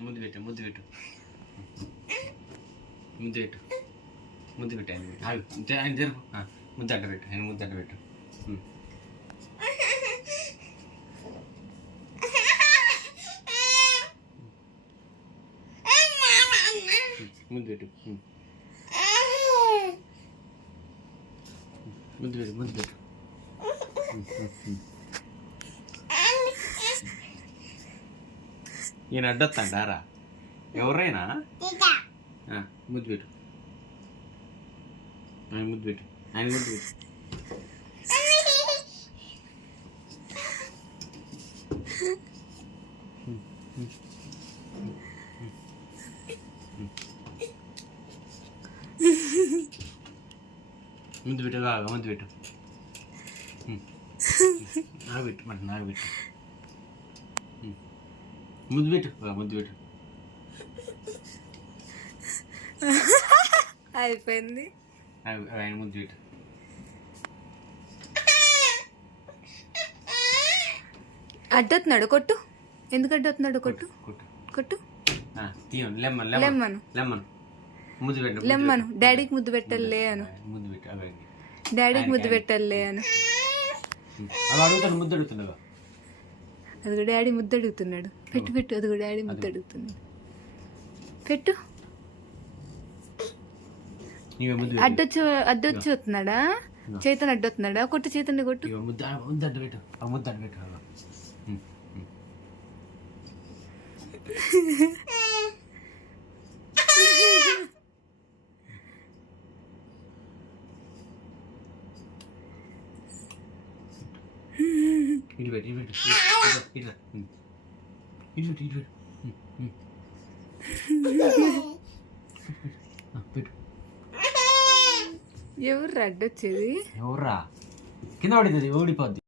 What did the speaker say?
ముద్దు పెట్టు ముద్దు పెట్టు ముద్దు పెట్టు ముద్దు పెట్టు ఆయన జరుపు ముద్దు అడ్డ పెట్టు ఆయన ముద్దు అడ్డ పెట్టు ముద్దు పెట్టు ముద్దు పెట్టు ముద్దు పెట్టు ఈయన అడ్డొస్తాడారా ఎవరైనా ముద్దు పెట్టు ఆయన ముద్దు పెట్టు ఆయన ముద్దు పెట్టు ముద్దు పెట్టు బాగా ముద్దు పెట్టు నాకు పెట్టు మరి నాకు పెట్టు ముద్దు పెట్టు ముద్దు పెట్టు అయిపోయింది ఆయన ముద్దు పెట్టు అడ్డొస్తున్నాడు కొట్టు ఎందుకు అడ్డొస్తున్నాడు కొట్టు కొట్టు కొట్టు తీయండి లెమ్మను లెమ్మను లెమ్మను ముద్దు పెట్టు లెమ్మను డాడీకి ముద్దు పెట్టలే అను ముద్దు పెట్టు అవి డాడీకి ముద్దు పెట్టలే అను అవి అడుగుతాను ముద్దు అడుగుతున్నావా అదిగో డాడీ ముద్దు అడుగుతున్నాడు పెట్టు పెట్టు అదిగో డాడీ ముద్దు అడుగుతున్నాడు పెట్టు అడ్డొచ్చి వస్తున్నాడా చేతను అడ్డొస్తున్నాడా కొట్టు చేతన్ని కొట్టు ముద్దు ముద్దు అడ్డు పెట్టు ముద్దు అడ్డు పెట్టు ఇటు పెట్టు ఇటు పెట్టు ఇటు ఇటు పెట్టు ఇటు పెట్టు ఎవరు అడ్డొచ్చేది ఎవర్రా కింద పడుతుంది ఓడిపోద్ది